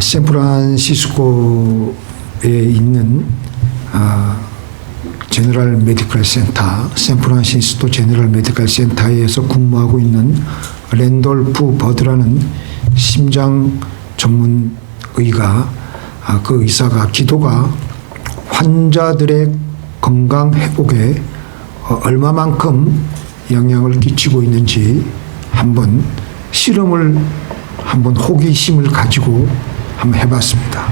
샌프란시스코에 있는 제너럴 메디컬 센터, 샌프란시스코 제너럴 메디컬 센터에서 근무하고 있는 랜돌프 버드라는 심장 전문 의가 그 의사가 기도가 환자들의 건강 회복에 얼마만큼 영향을 끼치고 있는지 한번 실험을 한번 호기심을 가지고 한번 해봤습니다.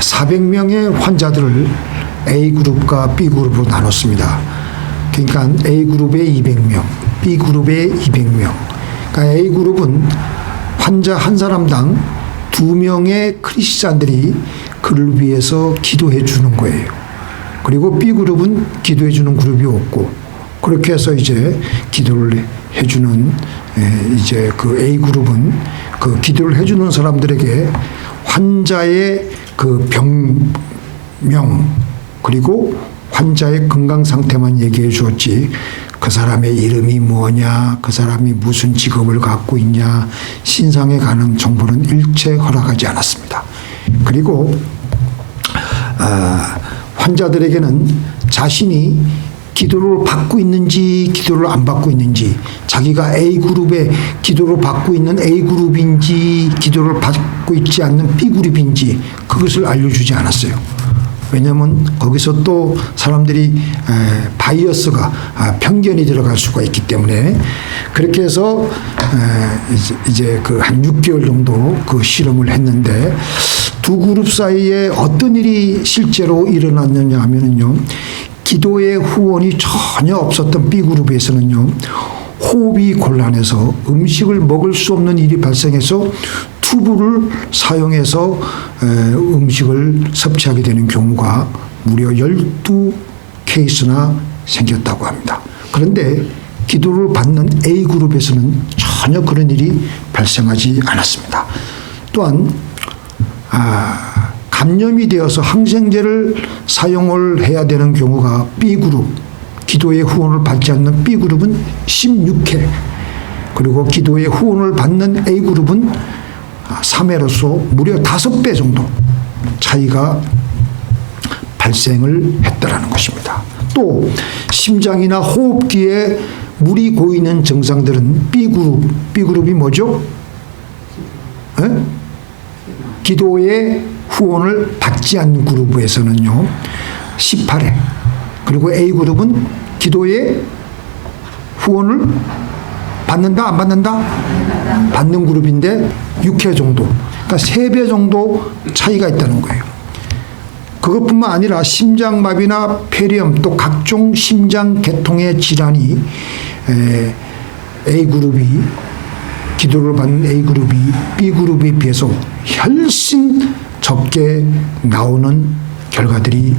400명의 환자들을 A그룹과 B그룹으로 나눴습니다. 그러니까 A그룹에 200명, B그룹에 200명. 그러니까 A그룹은 환자 한 사람당 2명의 크리스찬들이 그를 위해서 기도해 주는 거예요. 그리고 B그룹은 기도해 주는 그룹이 없고, 그렇게 해서 이제 기도를 해주는 이제 그 A그룹은 그 기도를 해주는 사람들에게 환자의 그 병명 그리고 환자의 건강 상태만 얘기해 주었지, 그 사람의 이름이 뭐냐, 그 사람이 무슨 직업을 갖고 있냐, 신상에 관한 정보는 일체 허락하지 않았습니다. 그리고 환자들에게는 자신이 기도를 받고 있는지 기도를 안 받고 있는지, 자기가 A그룹에 기도를 받고 있는 A그룹인지 기도를 받고 있지 않는 B그룹인지 그것을 알려주지 않았어요. 왜냐하면 거기서 또 사람들이 바이어스가 편견이 들어갈 수가 있기 때문에, 그렇게 해서 이제 그 한 6개월 정도 그 실험을 했는데, 두 그룹 사이에 어떤 일이 실제로 일어났느냐 하면은요, 기도의 후원이 전혀 없었던 B그룹에서는요, 호흡이 곤란해서 음식을 먹을 수 없는 일이 발생해서 튜브를 사용해서 음식을 섭취하게 되는 경우가 무려 12케이스나 생겼다고 합니다. 그런데 기도를 받는 A그룹에서는 전혀 그런 일이 발생하지 않았습니다. 또한 감염이 되어서 항생제를 사용을 해야 되는 경우가 B그룹, 기도의 후원을 받지 않는 B그룹은 16회, 그리고 기도의 후원을 받는 A그룹은 3회로서 무려 5배 정도 차이가 발생을 했다라는 것입니다. 또 심장이나 호흡기에 물이 고이는 증상들은 B그룹이 뭐죠? 기도의 후원을 받지 않는 그룹에서는요 18회, 그리고 A그룹은 기도의 후원을 받는다 안 받는다? 받는 그룹인데 6회 정도, 그러니까 3배 정도 차이가 있다는 거예요. 그것뿐만 아니라 심장마비나 폐렴 또 각종 심장 계통의 질환이 A그룹이 기도를 받는 A그룹이 B그룹에 비해서 훨씬 적게 나오는 결과들이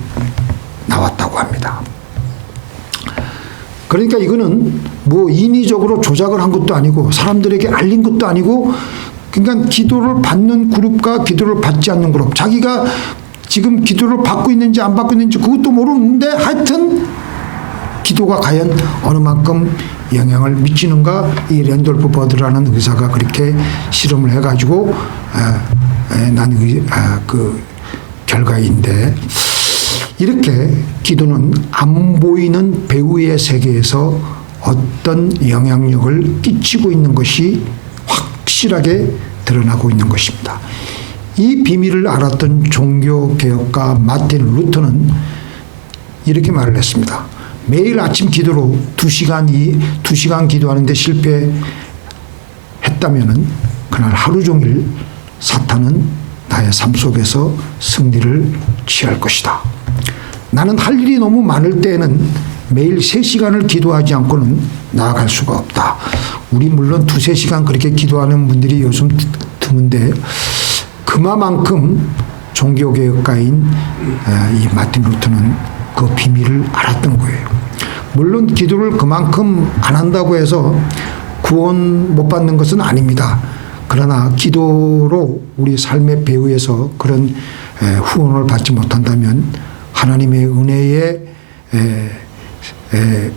나왔다고 합니다. 그러니까 이거는 뭐 인위적으로 조작을 한 것도 아니고 사람들에게 알린 것도 아니고, 그러니까 기도를 받는 그룹과 기도를 받지 않는 그룹, 자기가 지금 기도를 받고 있는지 안 받고 있는지 그것도 모르는데 하여튼 기도가 과연 어느 만큼 영향을 미치는가, 이 랜돌프 버드라는 의사가 그렇게 실험을 해가지고 난 그 결과인데, 이렇게 기도는 안 보이는 배후의 세계에서 어떤 영향력을 끼치고 있는 것이 확실하게 드러나고 있는 것입니다. 이 비밀을 알았던 종교개혁가 마틴 루터는 이렇게 말을 했습니다. 매일 아침 기도로 2시간 기도하는데 실패했다면 그날 하루 종일 사탄은 나의 삶 속에서 승리를 취할 것이다. 나는 할 일이 너무 많을 때에는 매일 3시간을 기도하지 않고는 나아갈 수가 없다. 우리 물론 2-3시간 그렇게 기도하는 분들이 요즘 드문데, 그만큼 종교개혁가인 이 마틴 루터는 그 비밀을 알았던 거예요. 물론 기도를 그만큼 안 한다고 해서 구원 못 받는 것은 아닙니다. 그러나 기도로 우리 삶의 배후에서 그런 후원을 받지 못한다면 하나님의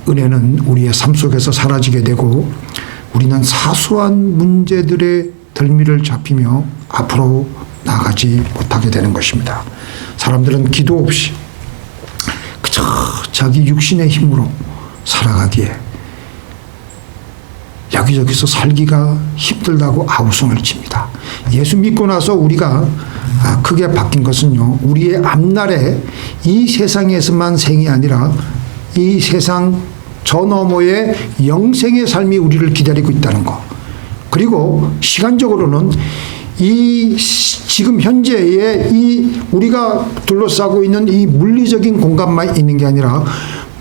은혜는 우리의 삶 속에서 사라지게 되고, 우리는 사소한 문제들에 덜미를 잡히며 앞으로 나가지 못하게 되는 것입니다. 사람들은 기도 없이 그저 자기 육신의 힘으로 살아가기에 여기저기서 살기가 힘들다고 아우성을 칩니다. 예수 믿고 나서 우리가 크게 바뀐 것은요, 우리의 앞날에 이 세상에서만 생이 아니라 이 세상 저 너머의 영생의 삶이 우리를 기다리고 있다는 것. 그리고 시간적으로는 이 지금 현재의 이 우리가 둘러싸고 있는 이 물리적인 공간만 있는 게 아니라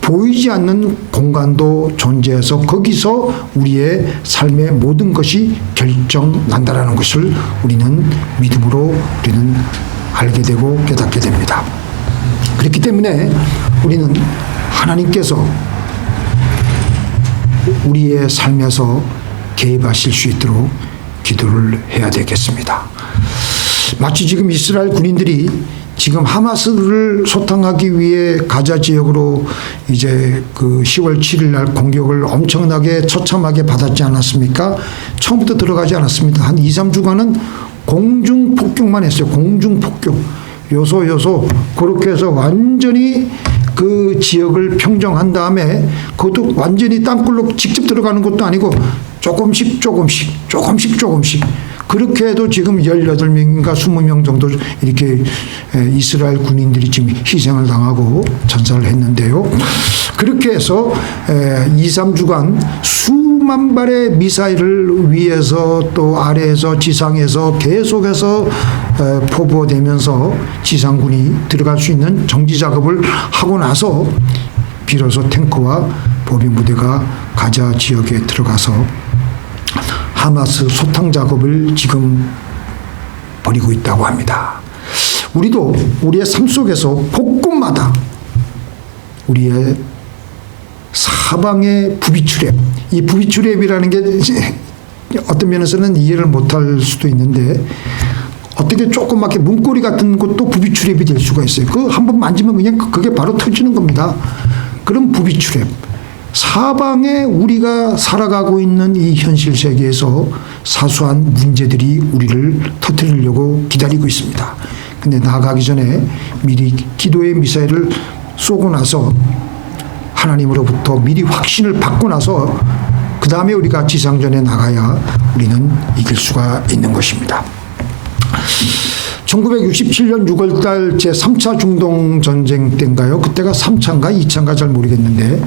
보이지 않는 공간도 존재해서 거기서 우리의 삶의 모든 것이 결정난다라는 것을 우리는 믿음으로 우리는 알게 되고 깨닫게 됩니다. 그렇기 때문에 우리는 하나님께서 우리의 삶에서 개입하실 수 있도록 기도를 해야 되겠습니다. 마치 지금 이스라엘 군인들이 지금 하마스를 소탕하기 위해 가자 지역으로 이제 그 10월 7일 날 공격을 엄청나게 처참하게 받았지 않았습니까? 처음부터 들어가지 않았습니다. 한 2, 3주간은 공중 폭격만 했어요. 공중 폭격. 요소 그렇게 해서 완전히 그 지역을 평정한 다음에 그것도 완전히 땅굴로 직접 들어가는 것도 아니고 조금씩 그렇게 해도 지금 18명인가 20명 정도 이렇게 이스라엘 군인들이 지금 희생을 당하고 전사를 했는데요. 그렇게 해서 2, 3주간 수만 발의 미사일을 위에서 또 아래에서 지상에서 계속해서 포부되면서 지상군이 들어갈 수 있는 정지 작업을 하고 나서 비로소 탱크와 보병부대가 가자 지역에 들어가서 하마스 소탕 작업을 지금 벌이고 있다고 합니다. 우리도 우리의 삶 속에서 곳곳마다 우리의 사방의 부비출랩, 이 부비출랩이라는 게 어떤 면에서는 이해를 못할 수도 있는데 어떻게 조그맣게 문고리 같은 것도 부비출랩이 될 수가 있어요. 그거 한번 만지면 그냥 그게 바로 터지는 겁니다. 그런 부비출랩. 사방에 우리가 살아가고 있는 이 현실 세계에서 사소한 문제들이 우리를 터뜨리려고 기다리고 있습니다. 근데 나가기 전에 미리 기도의 미사일을 쏘고 나서 하나님으로부터 미리 확신을 받고 나서 그 다음에 우리가 지상전에 나가야 우리는 이길 수가 있는 것입니다. 1967년 6월달 제3차 중동전쟁 때인가요? 그때가 3차인가 2차인가 잘 모르겠는데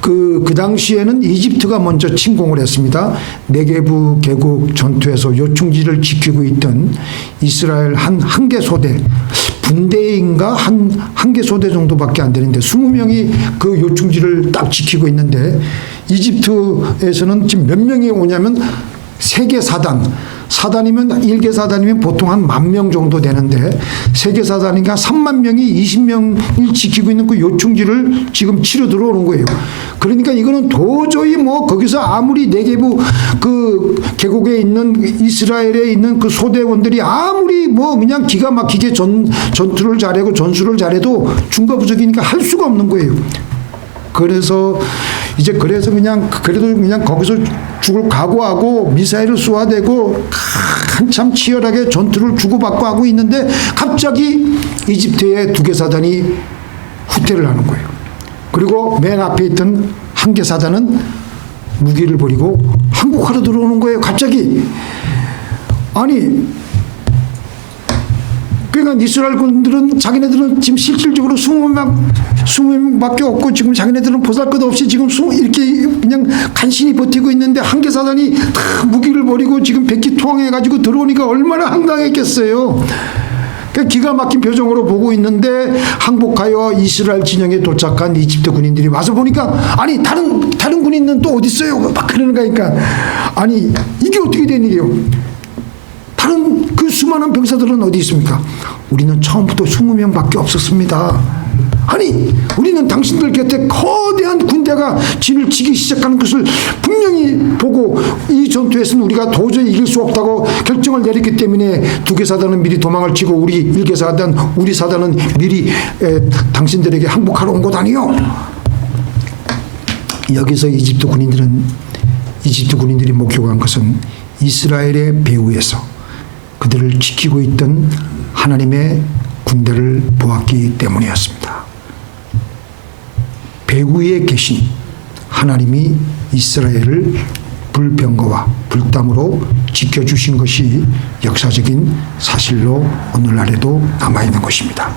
그 당시에는 이집트가 먼저 침공을 했습니다. 네게브 계곡 전투에서 요충지를 지키고 있던 이스라엘 한 개 소대 분대인가 한 개 소대 정도밖에 안 되는데 20명이 그 요충지를 딱 지키고 있는데 이집트에서는 지금 몇 명이 오냐면 3개 사단이면 1개 사단이면 보통 한 10,000명 정도 되는데 3개 사단이니까 3만 명이 20명을 지키고 있는 그 요충지를 지금 치러 들어오는 거예요. 그러니까 이거는 도저히 뭐 거기서 아무리 네게부 그 계곡에 있는 이스라엘에 있는 그 소대원들이 아무리 뭐 그냥 기가 막히게 전투를 잘하고 전술을 잘해도 중과부적이니까 할 수가 없는 거예요. 그래서 그냥 거기서 죽을 각오하고 미사일을 쏘아대고 한참 치열하게 전투를 주고받고 하고 있는데 갑자기 이집트의 2개 사단이 후퇴를 하는 거예요. 그리고 맨 앞에 있던 1개 사단은 무기를 버리고 항복하러 들어오는 거예요. 갑자기. 아니 그러니까 이스라엘 군들은 자기네들은 지금 실질적으로 20명밖에 없고 지금 자기네들은 보잘것없이 지금 이렇게 그냥 간신히 버티고 있는데 1개 사단이 다 무기를 버리고 지금 백기투항해가지고 들어오니까 얼마나 황당했겠어요. 그러니까 기가 막힌 표정으로 보고 있는데 항복하여 이스라엘 진영에 도착한 이집트 군인들이 와서 보니까 아니 다른 군인은 또 어디 있어요? 막 그러는 거니까 아니 이게 어떻게 된 일이에요? 다른 그 수많은 병사들은 어디 있습니까? 우리는 처음부터 20명밖에 없었습니다. 아니 우리는 당신들 곁에 거대한 군대가 진을 치기 시작하는 것을 분명히 보고 이 전투에서는 우리가 도저히 이길 수 없다고 결정을 내렸기 때문에 2개 사단은 미리 도망을 치고 우리 1개 사단 우리 사단은 미리 당신들에게 항복하러 온 것 아니요? 여기서 이집트 군인들이 목격한 것은 이스라엘의 배후에서 그들을 지키고 있던 하나님의 군대를 보았기 때문이었습니다. 배후에 계신 하나님이 이스라엘을 불병거와 불담으로 지켜주신 것이 역사적인 사실로 오늘날에도 남아있는 것입니다.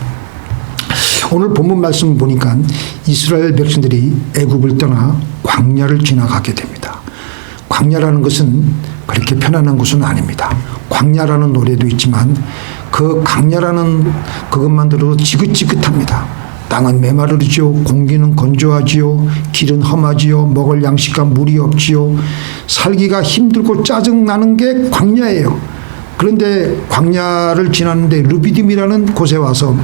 오늘 본문 말씀을 보니까 이스라엘 백성들이 애굽을 떠나 광야를 지나가게 됩니다. 광야라는 것은 그렇게 편안한 곳은 아닙니다. 광야라는 노래도 있지만 그 광야라는 그것만 들어도 지긋지긋합니다. 땅은 메마르지요. 공기는 건조하지요. 길은 험하지요. 먹을 양식과 물이 없지요. 살기가 힘들고 짜증나는 게 광야예요. 그런데 광야를 지나는데 르비딤이라는 곳에 와서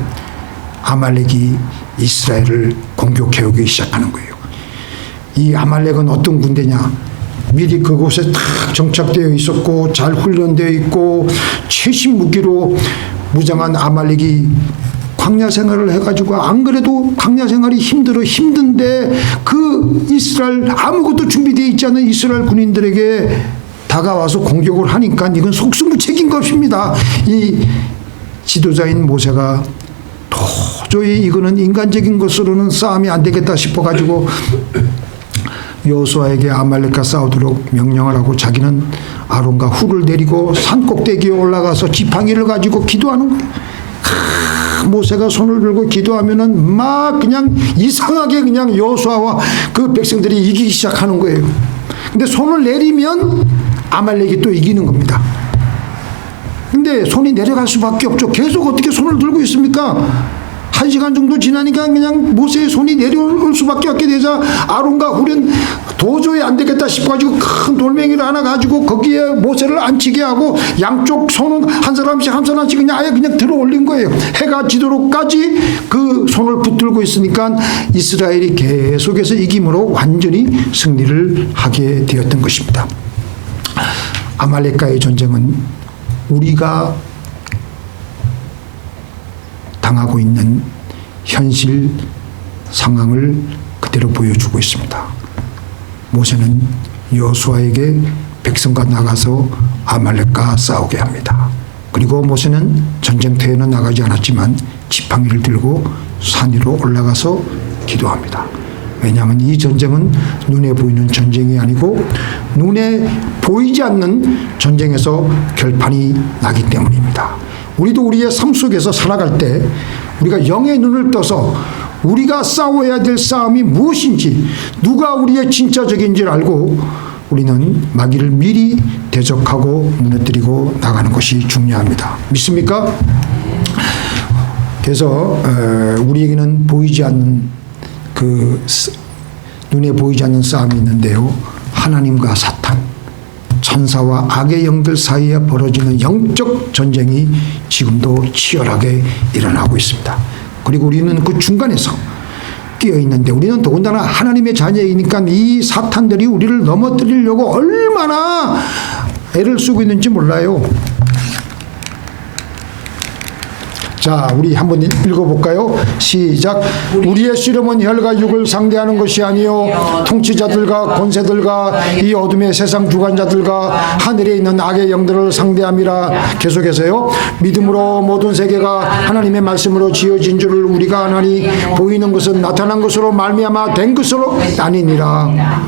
아말렉이 이스라엘을 공격해오기 시작하는 거예요. 이 아말렉은 어떤 군대냐? 미리 그곳에 딱 정착되어 있었고 잘 훈련되어 있고 최신 무기로 무장한 아말렉이 광야 생활을 해가지고 안 그래도 광야 생활이 힘든데 그 이스라엘 아무것도 준비되어 있지 않은 이스라엘 군인들에게 다가와서 공격을 하니까 이건 속수무책인 것입니다. 이 지도자인 모세가 도저히 이거는 인간적인 것으로는 싸움이 안 되겠다 싶어가지고 여호수아에게 아말렉과 싸우도록 명령을 하고 자기는 아론과 훌을 데리고 산 꼭대기에 올라가서 지팡이를 가지고 기도하는 거예요. 모세가 손을 들고 기도하면은 막 그냥 이상하게 그냥 여호수아와 그 백성들이 이기기 시작하는 거예요. 근데 손을 내리면 아말렉이 또 이기는 겁니다. 근데 손이 내려갈 수밖에 없죠. 계속 어떻게 손을 들고 있습니까? 1시간 정도 지나니까 그냥 모세의 손이 내려올 수밖에 없게 되자 아론과 훌은 도저히 안 되겠다 싶어가지고 큰 돌멩이를 하나 가지고 거기에 모세를 앉히게 하고 양쪽 손은 한 사람씩 그냥 아예 그냥 들어 올린 거예요. 해가 지도록까지 그 손을 붙들고 있으니까 이스라엘이 계속해서 이김으로 완전히 승리를 하게 되었던 것입니다. 아말렉과의 전쟁은 우리가 당하고 있는 현실 상황을 그대로 보여주고 있습니다. 모세는 여호수아에게 백성과 나가서 아말렉과 싸우게 합니다. 그리고 모세는 전쟁터에는 나가지 않았지만 지팡이를 들고 산 위로 올라가서 기도합니다. 왜냐하면 이 전쟁은 눈에 보이는 전쟁이 아니고 눈에 보이지 않는 전쟁에서 결판이 나기 때문입니다. 우리도 우리의 삶 속에서 살아갈 때 우리가 영의 눈을 떠서 우리가 싸워야 될 싸움이 무엇인지 누가 우리의 진짜적인지를 알고 우리는 마귀를 미리 대적하고 무너뜨리고 나가는 것이 중요합니다. 믿습니까? 그래서 우리에게는 보이지 않는 눈에 보이지 않는 싸움이 있는데요. 하나님과 사탄, 천사와 악의 영들 사이에 벌어지는 영적 전쟁이 지금도 치열하게 일어나고 있습니다. 그리고 우리는 그 중간에서 끼어 있는데 우리는 더군다나 하나님의 자녀이니까 이 사탄들이 우리를 넘어뜨리려고 얼마나 애를 쓰고 있는지 몰라요. 자, 우리 한번 읽어볼까요? 시작. 우리의 씨름은 혈과 육을 상대하는 것이 아니요 통치자들과 권세들과 이 어둠의 세상 주관자들과 하늘에 있는 악의 영들을 상대함이라. 계속해서요. 믿음으로 모든 세계가 하나님의 말씀으로 지어진 줄을 우리가 아나니 보이는 것은 나타난 것으로 말미암아 된 것으로 아니니라.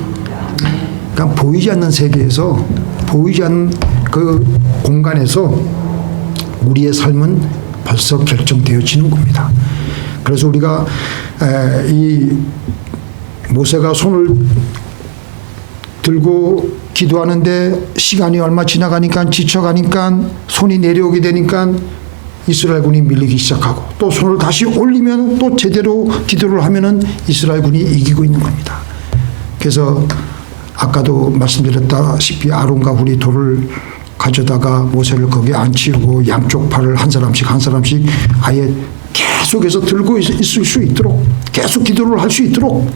그러니까 보이지 않는 세계에서 보이지 않는 그 공간에서 우리의 삶은 벌써 결정되어지는 겁니다. 그래서 우리가 이 모세가 손을 들고 기도하는데 시간이 얼마 지나가니까 지쳐가니까 손이 내려오게 되니까 이스라엘군이 밀리기 시작하고 또 손을 다시 올리면 또 제대로 기도를 하면은 이스라엘군이 이기고 있는 겁니다. 그래서 아까도 말씀드렸다시피 아론과 훌이 돌을 가져다가 모세를 거기에 앉히고 양쪽 팔을 한 사람씩 아예 계속해서 들고 있을 수 있도록 계속 기도를 할 수 있도록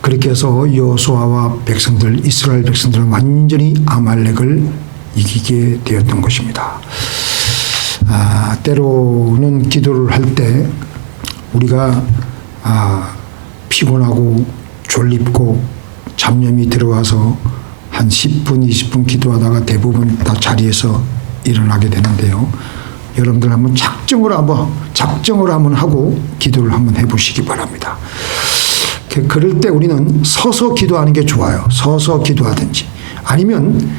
그렇게 해서 여호수아와 백성들 이스라엘 백성들은 완전히 아말렉을 이기게 되었던 것입니다. 때로는 기도를 할 때 우리가 피곤하고 졸립고 잡념이 들어와서 한 10분, 20분 기도하다가 대부분 다 자리에서 일어나게 되는데요. 여러분들 한번 작정을 한번 하고 기도를 한번 해보시기 바랍니다. 그럴 때 우리는 서서 기도하는 게 좋아요. 서서 기도하든지 아니면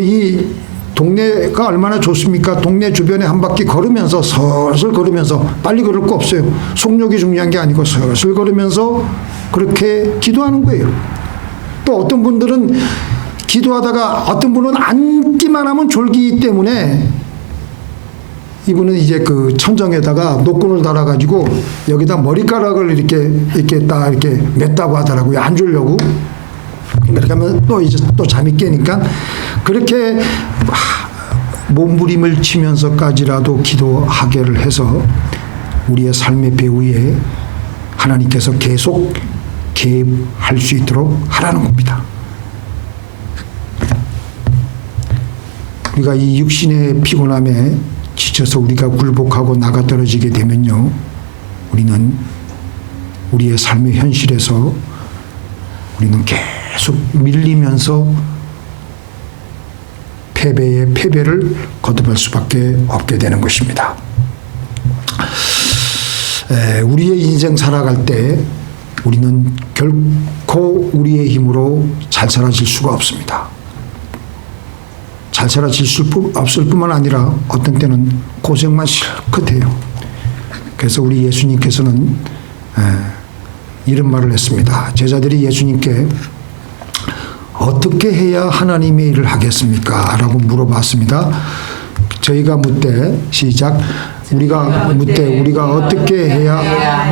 이 동네가 얼마나 좋습니까? 동네 주변에 한 바퀴 걸으면서 슬슬 걸으면서 빨리 걸을 거 없어요. 속력이 중요한 게 아니고 슬슬 걸으면서 그렇게 기도하는 거예요. 또 어떤 분들은 기도하다가 어떤 분은 앉기만 하면 졸기기 때문에 이분은 이제 그 천정에다가 노끈을 달아가지고 여기다 머리카락을 이렇게 딱 이렇게 맸다고 하더라고요. 안 졸려고. 그렇게 하면 또 이제 또 잠이 깨니까 그렇게 몸부림을 치면서까지라도 기도하게를 해서 우리의 삶의 배후에 하나님께서 계속 개입할 수 있도록 하라는 겁니다. 우리가 이 육신의 피곤함에 지쳐서 우리가 굴복하고 나가 떨어지게 되면요, 우리는 우리의 삶의 현실에서 우리는 계속 밀리면서 패배를 거듭할 수밖에 없게 되는 것입니다. 우리의 인생 살아갈 때 우리는 결코 우리의 힘으로 잘 살아질 수가 없습니다. 잘 살아질 수 없을 뿐만 아니라 어떤 때는 고생만 실컷 해요. 그래서 우리 예수님께서는 이런 말을 했습니다. 제자들이 예수님께 어떻게 해야 하나님의 일을 하겠습니까? 라고 물어봤습니다. 저희가 묻되 시작. 우리가 묻되 우리가 어떻게 해야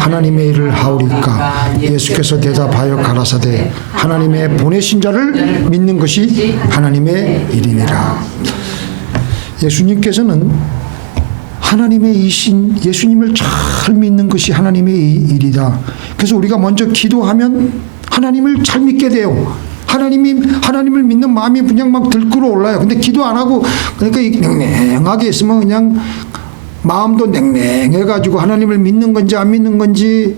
하나님의 일을 하오리까? 예수께서 대답하여 가라사대 하나님의 보내신 자를 믿는 것이 하나님의 일이니라. 예수님께서는 하나님의 이신 예수님을 잘 믿는 것이 하나님의 일이다. 그래서 우리가 먼저 기도하면 하나님을 잘 믿게 돼요. 하나님을 믿는 마음이 그냥 막 들끓어 올라요. 근데 기도 안 하고 그러니까 냉랭하게 있으면 그냥 마음도 냉랭해가지고 하나님을 믿는 건지 안 믿는 건지.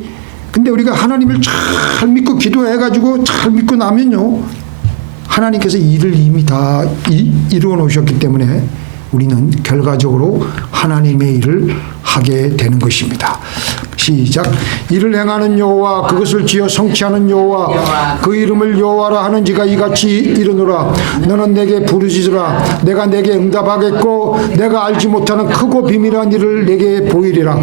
근데 우리가 하나님을 잘 믿고 기도해가지고 잘 믿고 나면요, 하나님께서 일을 이미 다 이루어 놓으셨기 때문에 우리는 결과적으로 하나님의 일을 하게 되는 것입니다. 시작. 이를 행하는 여호와 그것을 지어 성취하는 여호와 그 이름을 여호와라 하는 지가 이같이 이르노라. 너는 내게 부르짖으라. 내가 내게 응답하겠고 내가 알지 못하는 크고 비밀한 일을 내게 보이리라.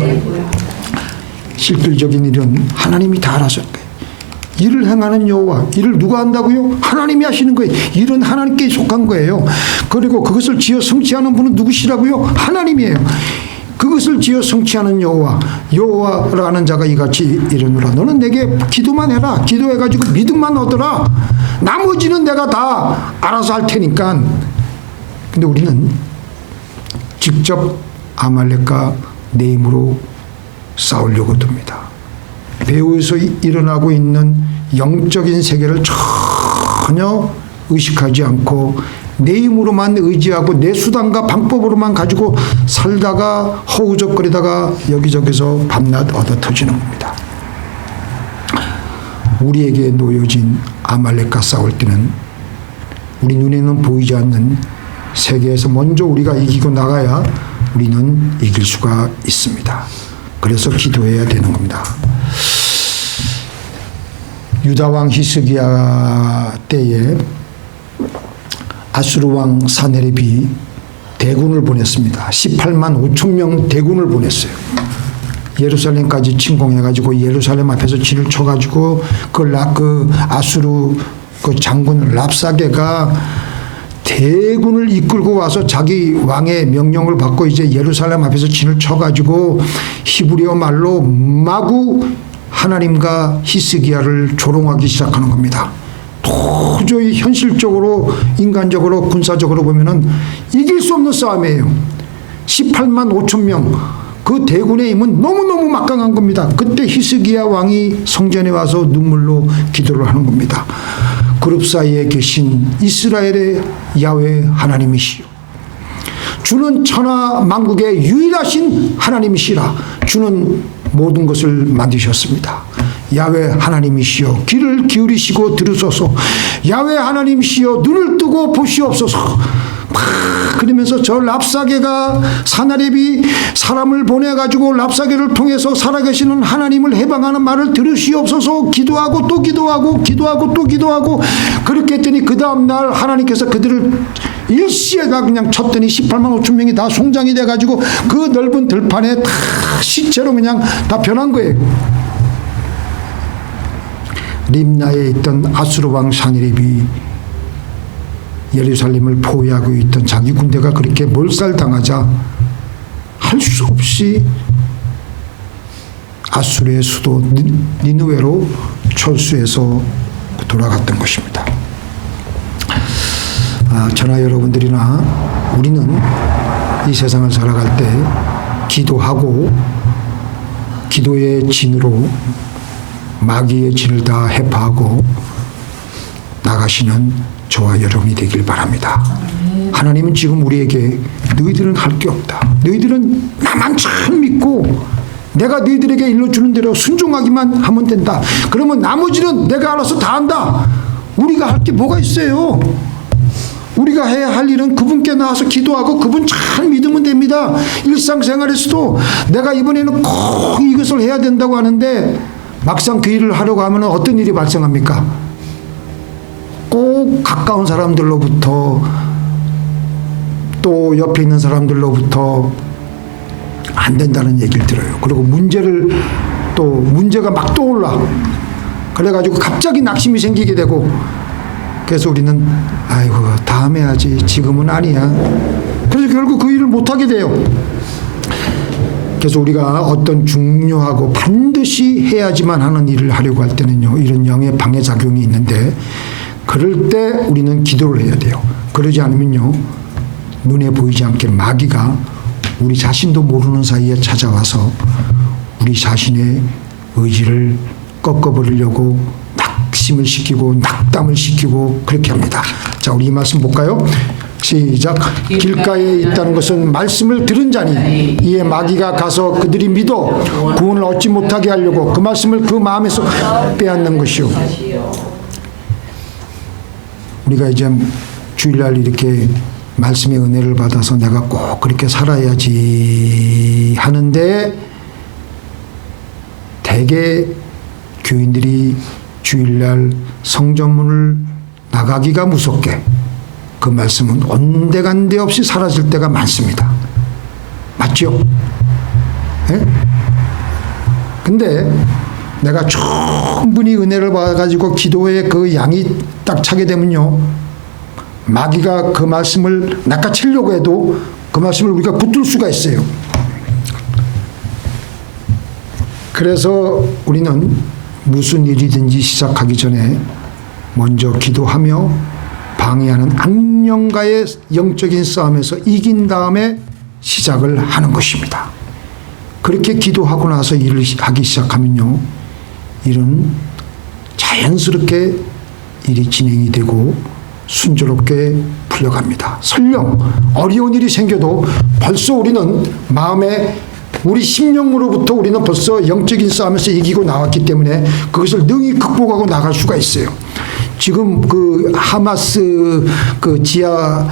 실질적인 일은 하나님이 다 알아서 일을 행하는 여호와. 일을 누가 한다고요? 하나님이 하시는 거예요. 일은 하나님께 속한 거예요. 그리고 그것을 지어 성취하는 분은 누구시라고요? 하나님이에요. 그것을 지어 성취하는 여호와라는 자가 이같이 이르노라. 너는 내게 기도만 해라. 기도해가지고 믿음만 얻어라. 나머지는 내가 다 알아서 할 테니까. 근데 우리는 직접 아말렉과 내 힘으로 싸우려고 듭니다. 배후에서 일어나고 있는 영적인 세계를 전혀 의식하지 않고 내 힘으로만 의지하고 내 수단과 방법으로만 가지고 살다가 허우적거리다가 여기저기서 밤낮 얻어 터지는 겁니다. 우리에게 놓여진 아말렉과 싸울 때는 우리 눈에는 보이지 않는 세계에서 먼저 우리가 이기고 나가야 우리는 이길 수가 있습니다. 그래서 기도해야 되는 겁니다. 유다왕 히스기야 때에 아수르 왕 사네립이 대군을 보냈습니다. 18만 5천 명 대군을 보냈어요. 예루살렘까지 침공해가지고 예루살렘 앞에서 진을 쳐가지고 그 아수르 그 장군 랍사게가 대군을 이끌고 와서 자기 왕의 명령을 받고 이제 예루살렘 앞에서 진을 쳐가지고 히브리어 말로 마구 하나님과 히스기야를 조롱하기 시작하는 겁니다. 도저히 현실적으로 인간적으로 군사적으로 보면은 이길 수 없는 싸움이에요. 18만 5천 명 그 대군의 힘은 너무너무 막강한 겁니다. 그때 히스기야 왕이 성전에 와서 눈물로 기도를 하는 겁니다. 그룹 사이에 계신 이스라엘의 야훼 하나님이시여, 주는 천하 만국의 유일하신 하나님이시라. 주는 모든 것을 만드셨습니다. 야훼 하나님이시여, 귀를 기울이시고 들으소서. 야훼 하나님이시여 눈을 뜨고 보시옵소서. 막 그러면서 저 랍사게가 사나립이 사람을 보내가지고 랍사게를 통해서 살아계시는 하나님을 해방하는 말을 들으시옵소서. 기도하고 또 기도하고 기도하고 또 기도하고 그렇게 했더니 그 다음날 하나님께서 그들을 일시에다 그냥 쳤더니 18만 5천 명이 다 송장이 돼가지고 그 넓은 들판에 다 시체로 그냥 다 변한 거예요. 림나에 있던 아수르 왕 사나립이 예루살렘을 포위하고 있던 자기 군대가 그렇게 몰살당하자 할 수 없이 아수르의 수도 니느웨로 철수해서 돌아갔던 것입니다. 저나 여러분들이나 우리는 이 세상을 살아갈 때 기도하고 기도의 진으로 마귀의 진을 다 해파하고 나가시는 저와 여러분이 되길 바랍니다. 하나님은 지금 우리에게 너희들은 할 게 없다. 너희들은 나만 참 믿고 내가 너희들에게 일러주는 대로 순종하기만 하면 된다. 그러면 나머지는 내가 알아서 다 한다. 우리가 할 게 뭐가 있어요? 우리가 해야 할 일은 그분께 나와서 기도하고 그분 잘 믿으면 됩니다. 일상생활에서도 내가 이번에는 꼭 이것을 해야 된다고 하는데 막상 그 일을 하려고 하면 어떤 일이 발생합니까? 꼭 가까운 사람들로부터 또 옆에 있는 사람들로부터 안 된다는 얘기를 들어요. 그리고 문제가 막 떠올라. 그래가지고 갑자기 낙심이 생기게 되고 그래서 우리는 아이고 다음 해야지 지금은 아니야. 그래서 결국 그 일을 못하게 돼요. 그래서 우리가 어떤 중요하고 반드시 해야지만 하는 일을 하려고 할 때는요 이런 영의 방해작용이 있는데 그럴 때 우리는 기도를 해야 돼요. 그러지 않으면요 눈에 보이지 않게 마귀가 우리 자신도 모르는 사이에 찾아와서 우리 자신의 의지를 꺾어버리려고 낙심을 시키고 낙담을 시키고 그렇게 합니다. 자, 우리 이 말씀 볼까요? 시작. 길가에 있다는 것은 말씀을 들은 자니 이에 마귀가 가서 그들이 믿어 구원을 얻지 못하게 하려고 그 말씀을 그 마음에서 빼앗는 것이요. 우리가 이제 주일날 이렇게 말씀의 은혜를 받아서 내가 꼭 그렇게 살아야지 하는데 대개 교인들이 주일날 성전문을 나가기가 무섭게 그 말씀은 온데간데 없이 사라질 때가 많습니다. 맞죠? 예? 근데 내가 충분히 은혜를 받아가지고 기도에 그 양이 딱 차게 되면요 마귀가 그 말씀을 낚아채려고 해도 그 말씀을 우리가 붙들 수가 있어요. 그래서 우리는 무슨 일이든지 시작하기 전에 먼저 기도하며 방해하는 악령과의 영적인 싸움에서 이긴 다음에 시작을 하는 것입니다. 그렇게 기도하고 나서 일을 하기 시작하면요 일은 자연스럽게 일이 진행이 되고 순조롭게 풀려갑니다. 설령 어려운 일이 생겨도 벌써 우리는 마음에 우리 심령으로부터 우리는 벌써 영적인 싸움에서 이기고 나왔기 때문에 그것을 능히 극복하고 나갈 수가 있어요. 지금 그 하마스 그 지하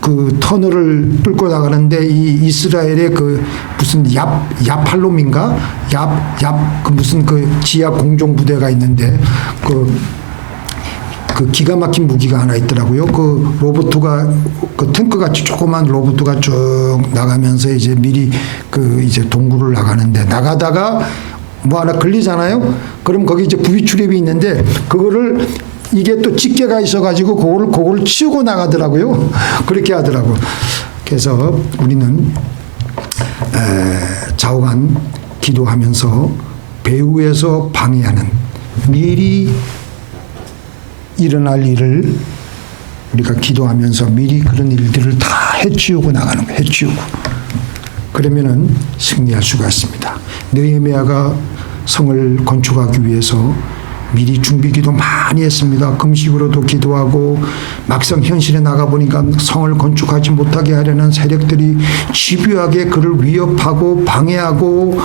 그 터널을 뚫고 나가는데 이 이스라엘의 그 무슨 야팔롬인가 그 무슨 그 지하 공종 부대가 있는데 그 기가 막힌 무기가 하나 있더라고요. 그 로봇가 그 탱크 같이 조그만 로봇가 쭉 나가면서 이제 미리 그 이제 동굴을 나가는데 나가다가 뭐 하나 걸리잖아요. 그럼 거기 이제 부비 출입이 있는데 그거를 이게 또 집게가 있어가지고 그거를 치우고 나가더라고요. 그렇게 하더라고. 그래서 우리는 좌우간 기도하면서 배후에서 방해하는 미리 일어날 일을 우리가 기도하면서 미리 그런 일들을 다 해치우고 나가는 거예요. 해치우고. 그러면은 승리할 수가 있습니다. 느헤미야가 성을 건축하기 위해서 미리 준비기도 많이 했습니다. 금식으로도 기도하고 막상 현실에 나가보니까 성을 건축하지 못하게 하려는 세력들이 집요하게 그를 위협하고 방해하고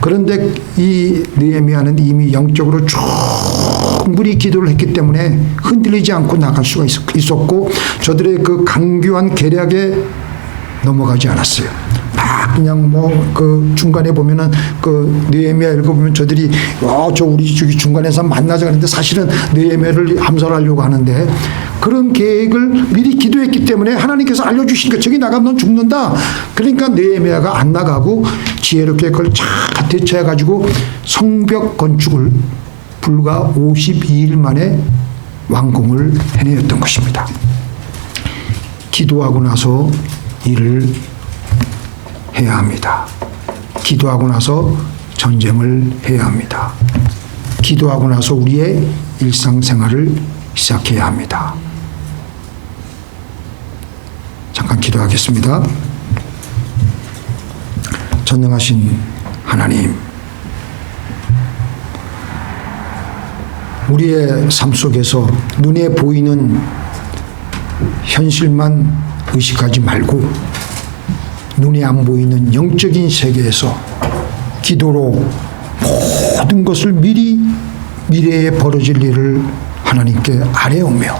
그런데 이 느헤미야는 이미 영적으로 성불이 기도를 했기 때문에 흔들리지 않고 나갈 수가 있었고 저들의 그 강교한 계략에 넘어가지 않았어요. 막 그냥 뭐 그 중간에 보면은 그 느헤미야 읽어보면 저들이 저 우리 저기 중간에서 만나자 그러는데 사실은 느헤미야를 암살하려고 하는데 그런 계획을 미리 기도했기 때문에 하나님께서 알려주시니까 저기 나가면 넌 죽는다. 그러니까 느헤미야가 안 나가고 지혜롭게 그걸 잘 대처해가지고 성벽 건축을 불과 52일 만에 완공을 해내었던 것입니다. 기도하고 나서 일을 해야 합니다. 기도하고 나서 전쟁을 해야 합니다. 기도하고 나서 우리의 일상생활을 시작해야 합니다. 잠깐 기도하겠습니다. 전능하신 하나님, 우리의 삶 속에서 눈에 보이는 현실만 의식하지 말고 눈에 안 보이는 영적인 세계에서 기도로 모든 것을 미래에 벌어질 일을 하나님께 아뢰오며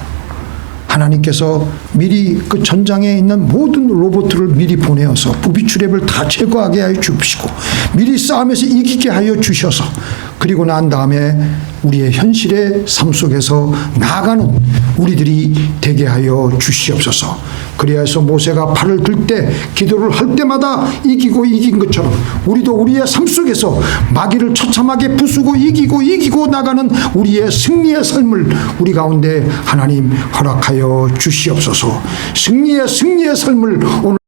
하나님께서 미리 그 전장에 있는 모든 로봇들을 미리 보내어서 부비출랩을 다 제거하게 하여 주시고 미리 싸움에서 이기게 하여 주셔서 그리고 난 다음에 우리의 현실의 삶 속에서 나아가는 우리들이 되게 하여 주시옵소서. 그래서 모세가 팔을 들 때 기도를 할 때마다 이긴 것처럼 우리도 우리의 삶 속에서 마귀를 처참하게 부수고 이기고 나가는 우리의 승리의 삶을 우리 가운데 하나님 허락하여 주시옵소서. 승리의 삶을 오늘